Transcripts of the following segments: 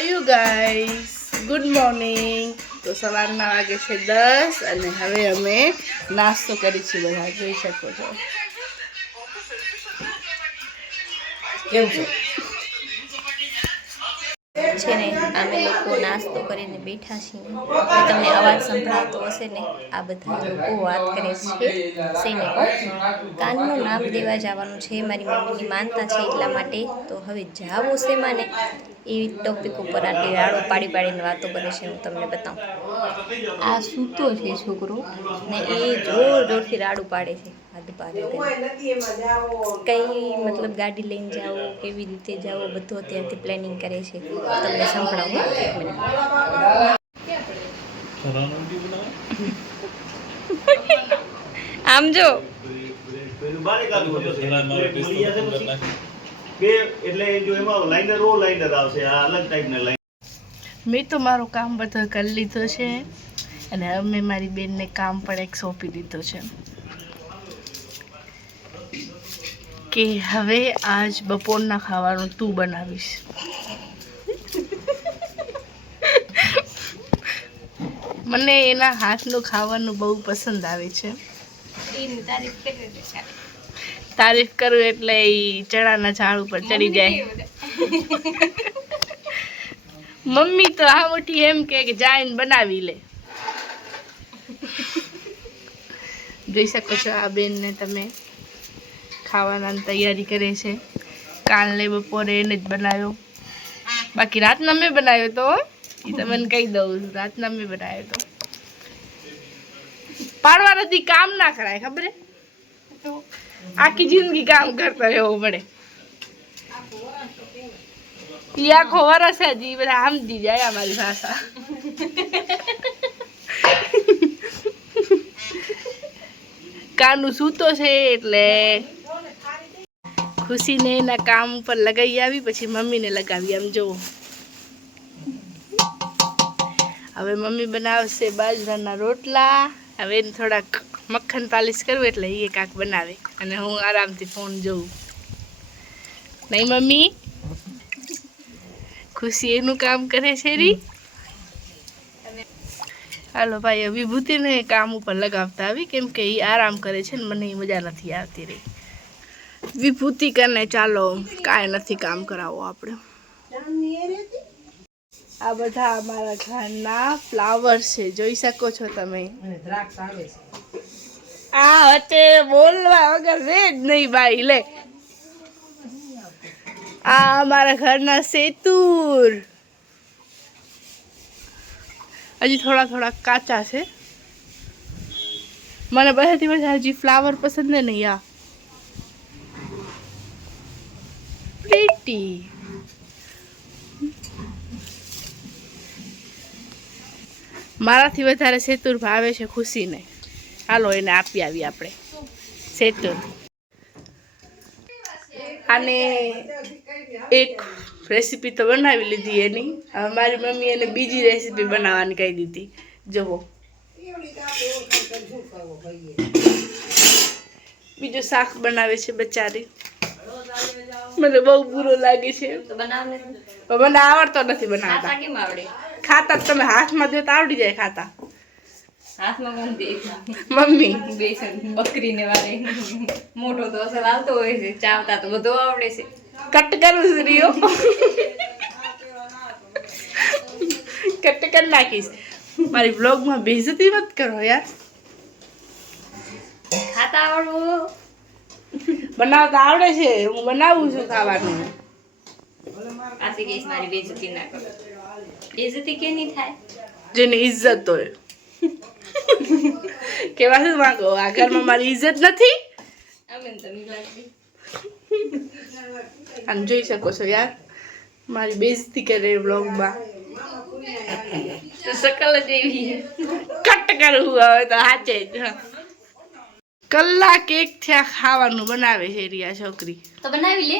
હાયુ guys good morning તો સવારના વાગે છે દસ અને હવે અમે નાસ્તો કરી છે બધા. જોઈ શકો છો. કેમ છો? અમે લોકો નાસ્તો કરીને બેઠા છીએ. તમને અવાજ સંભળાતો હશે ને આ બધા લોકો વાત કરે છે શેને કાનનું નાપ દેવા જવાનું છે મારી મમ્મીની માનતા છે એટલા માટે. તો હવે જાવો છે માને. એવી ટોપિક ઉપર આટલી રાડો પાડી પાડીને વાતો કરે છે હું તમને બતાવું. આ સૂતો છે છોકરો. ને એ જોર જોરથી રાડું પાડે છે. હાથ પાડે કઈ મતલબ ગાડી લઈને જાઓ કેવી રીતે જાઓ બધું અત્યારથી પ્લાનિંગ કરે છે. તમને સંભળાવું એક મિનિટ આમ જો બારે કાઢવું હતું. મળી જશે બે એટલે જો. એમાં લાઇનર ઓ લાઇનર આવશે આ અલગ ટાઈપના લાઇનર મેં તો મારું કામ બધું કરી લીધું છે. અને મેં મારી બેનને કામ પણ એક સોંપી દીધું છે. કે હવે આજ બપોરના ખાવાનું તું બનાવીશ. મને એના હાથનું ખાવાનું બહુ પસંદ આવે છે. તારીફ કરું? એટલે એ ચણાના ઝાડ ઉપર ચડી જાય. મમ્મી તો આ મોટી એમ કે કે જાઈને બનાવી લે. જોઈ શકો છો આ બેનને તમે. ખાવાના તૈયારી કરે છે. કાલે બપોરે એને જ બનાવ્યો. બાકી રાતના મેં બનાવ્યો તો એ તમને કહી દઉં રાતના મેં બનાવ્યો તો. પાડવા નથી કામ ના કરાય, ખબર આખી જિંદગી કામ કરતા રહેવું પડે. એ આખો વરસ હજી બધા સમજી જાય અમારી ભાષા. કાનું સૂતો છે એટલે ખુશીને એના કામ ઉપર લગાવી આવી, પછી મમ્મીને લગાવી. આમ જુઓ હવે મમ્મી બનાવશે બાજરાના રોટલા. હવે એને થોડાક મક્ખન પાલિશ કરવું એટલે એ કાંક બનાવે. અને હું આરામથી ફોન જોઉં. નહીં, મમ્મી? ખુશી એનું કામ કરે છે રી? હાલો ભાઈ વિભૂતિને કામ ઉપર લગાવતા આવી. કેમ કે એ આરામ કરે છે ને મને એ મજા નથી આવતી રહી. વિભૂતિ કરીને ચાલો કાંઈ નથી કામ કરાવો આપણે. આ બધા અમારા ઘરના ફ્લાવર છે જોઈ શકો છો તમે. આ વચ્ચે બોલવા વગર રે જ નહીં ભાઈ લે. આ અમારા ઘરના સેતુર. હજી થોડા થોડા કાચા છે. મને બધાથી વધારે હજી ફ્લાવર પસંદ નહીં આ. પ્રીટી મારાથી વધારે સેતુર ભાવે છે ખુશીને. હાલો, એને આપી આવી આપણે. સેતુર. આને એક રેસીપી તો બનાવી લીધી એની. હવે મારી મમ્મી એને બીજી રેસીપી બનાવવાની કહી દીધી. જુઓ. બીજું શાક બનાવે છે બચારી. મને બહુ બુરો લાગે છે. તો બનાવ ને પણ મને આવડતો નથી બનાવતા. ખાતા કેમ આવડે? ખાતા જ તમે હાથમાં દો તો આવડી જાય ખાતા. હાથમાં કોણ દે? મમ્મી. બેસન બકરીને વારે. મોટો તો અસર આવતો હોય છે. ચાવતા તો બધું આવડે છે. કટ કરું છું રિયો. કટ કરી નાખીશ. મારી બ્લોગમાં બેઇજ્જતી મત કરો યાર. ખાતા આવડવું. બનાવતા આવડે છે હું બનાવું છું ખાવાનું. આથી કેસ મારી બેજતી ના કરો. બેઇજ્જતી કે નહીં થાય? જેની ઇજ્જત હોય. કેવા શું માંગો આ ઘરમાં મારી ઇજ્જત નથી? આમ જોઈ શકો છો યાર મારી બેઇજ્જતી કરે બ્લોગમાં સકલ જ એવી કટ કરવું હવે તો હાચે જ કલાક એક થયા ખાવાનું બનાવે છે રિયા છોકરી. તો બનાવી લે.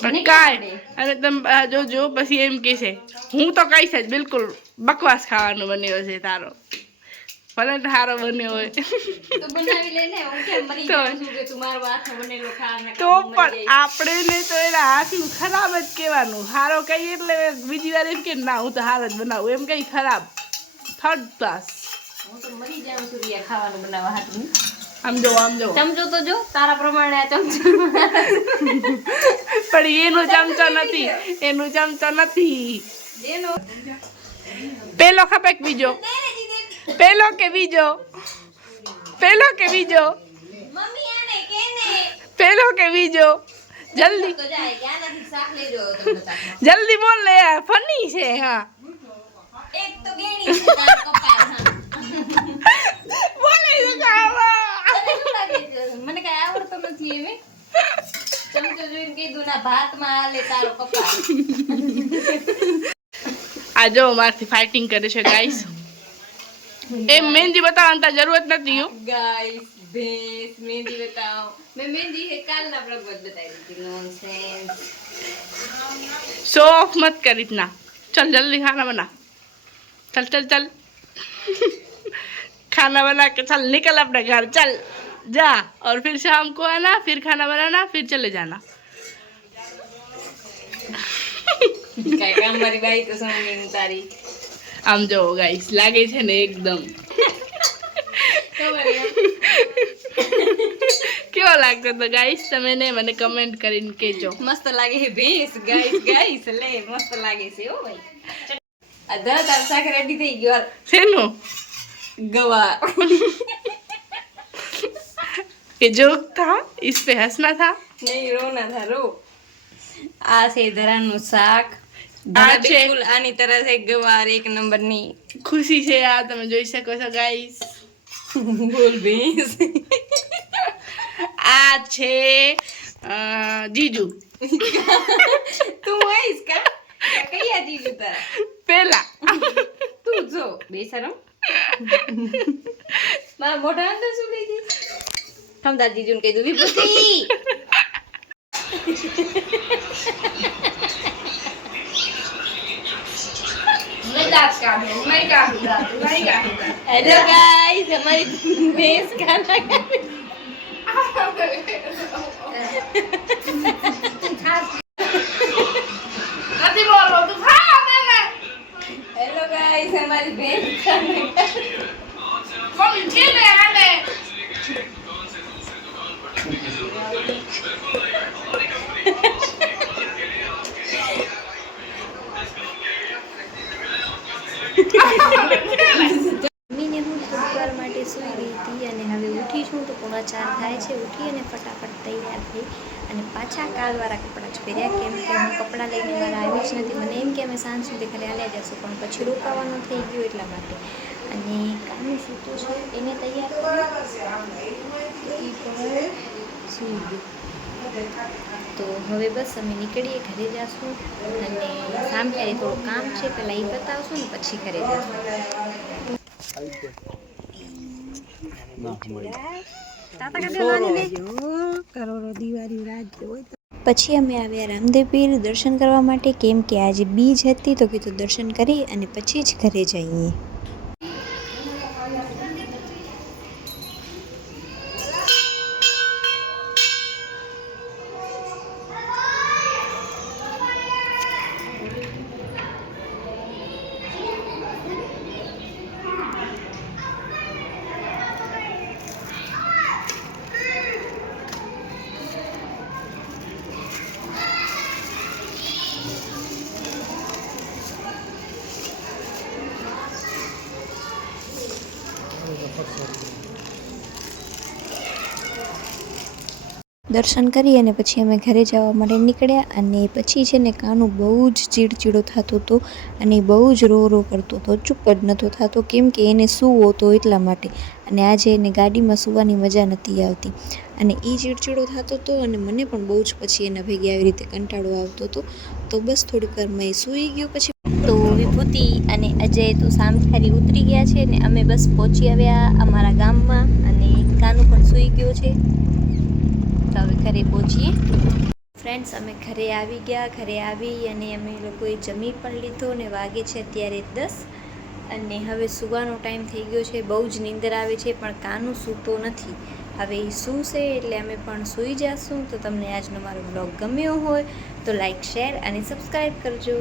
પણ કાંઈ અને તમે જોજો પછી એમ કે છે હું તો કહીશ જ બિલકુલ બકવાસ ખાવાનું બન્યો છે તારો. ભલે સારો બન્યો હોય. તો બનાવી લે ને મરી તો- જાઉં છું કે તું મારો બનેલો તો પણ આપણે ને તો એના હાથનું ખરાબ જ કહેવાનું. સારો કહીએ એટલે બીજી વાર એમ કે ના હું તો હારો જ બનાવું. એમ કઈ ખરાબ. થર્ડ ક્લાસ હું તો મરી જાઉં છું ખાવાનું બનાવવા હાથનું આમ જો આમ જો ચમચો તો જો તારા પ્રમાણે આ ચમચો પણ એનો ચમચો નથી એનું ચમચો નથી. પેલો ખપે કે બીજો? પેલો કે બીજો? પેલો કે બીજો? મમ્મી આને કે પેલો કે બીજો? જલ્દી. જલ્દી બોલ લે ફની છે હા. એક તો ગેણી બોલે છે શું લાગે છે? મને કઈ આવડતો નથી એમે ચમચો જોઈને કીધું ના ભાતમાં હાલે તારો કપાળ આ જો મારથી ફાઇટિંગ કરે છે ગાઈસ એ મહેંદી બતાવવાની તાર જરૂરત નથી હો ગાઈસ ભેંસ મહેંદી બતાવો મેં મહેંદી હે કાલના બ્લોગ માં બતાવી દીધી નોનસેન્સ शो ऑफ मत कर इतना चल जल्दी खाना बना चल चल चल खाना बना के चल निकल अपने घर चल जा और फिर शाम को आना फिर खाना बनाना फिर चले जाना કઈ કામ મારી બાઈ તો સમજી હું તારી આમ જો ગાઈસ લાગે છે ને એકદમ ખબર એમ? કેવો લાગતો તો ગાઈસ તમે ને મને કમેન્ટ કરીને કહેજો મસ્ત લાગે છે ભેંસ ગાઈસ ગાઈસ લે મસ્ત લાગે છે હો ભાઈ આ ધર તાર શાક રેડી થઈ ગયો હાલ. શેનું ગવા ये जोक था इस पे हंसना था નહીં રો ના થા રો આ છે ધરાનું શાક આ ધરા છે- બિલકુલ આની તરહ છે ગવાર એક નંબરની ખુશી છે આ તમે જોઈ શકો છો ગાઈસ બોલ ભેંસ આ છે અ, જીજુ તું આઈસ કા કયા જીજુ તારા પેલા તું જો બેશરમ મારા મોઢા અંદર શું લઈ જઈશ થમદાર જીજુને કહી દઉં વિભૂતિ હેલો ગાઈસ અમારી ભેંસ ખાના નથી બોલો તું ખા મેને હેલો ગાઈસ અમારી ભેંસ ખાના મમ્મી છે ને આને ચાર થાય છે. ઉઠી અને ફટાફટ તૈયાર થઈ અને પાછા કાલવાળા કપડાં જ પહેર્યા. કેમ કે હું કપડાં લઈને મારા આવી જ નથી. મને એમ કે અમે સાંજ સુધી ઘરે હાલ્યા જશું, પણ પછી રોકાવાનું થઈ ગયું એટલા માટે. અને કામનું સૂતો છે, એને તૈયાર કર્યું તો હવે બસ અમે નીકળીએ, ઘરે જશું અને સામ થોડું કામ છે, પહેલાં એ બતાવશું ને પછી ઘરે જાશું. પછી અમે આવ્યા રામદેવપીર દર્શન કરવા માટે, કેમ કે આજે બીજ હતી તો કીધું દર્શન કરી અને પછી જ ઘરે જઈએ. દર્શન કરી અને પછી અમે ઘરે જવા માટે નીકળ્યા અને પછી છે ને કાનું બહુ જ ચીડચીડો થતો હતો અને બહુ જ રો રો કરતો હતો, ચૂપ જ નહોતો થતો, કેમ કે એને સૂવો હતો એટલા માટે. અને આજે એને ગાડીમાં સૂવાની મજા નથી આવતી. અને એ ચીડચીડો થતો હતો અને મને પણ બહુ જ પછી એના ભેગી આવી રીતે કંટાળો આવતો હતો. તો બસ થોડીક વારમાં એ સૂઈ ગયો પછી. તો વિભૂતિ અને અજય તો સામથારી ઉતરી ગયા છે ને અમે બસ પહોંચી આવ્યા અમારા ગામમાં અને કાનું પણ સૂઈ ગયો છે. તો હવે ઘરે પહોંચીએ. ફ્રેન્ડ્સ અમે ઘરે આવી ગયા. ઘરે આવી અને અમે લોકોએ જમી પણ લીધો ને વાગે છે અત્યારે દસ. અને હવે સૂવાનો ટાઈમ થઈ ગયો છે. બહુ જ નીંદર આવે છે, પણ કાનું સૂતો નથી. હવે એ સૂશે એટલે અમે પણ સૂઈ જઈશું તો તમને આજનો મારો બ્લોગ ગમ્યો હોય તો લાઈક શેર અને સબસ્ક્રાઈબ કરજો.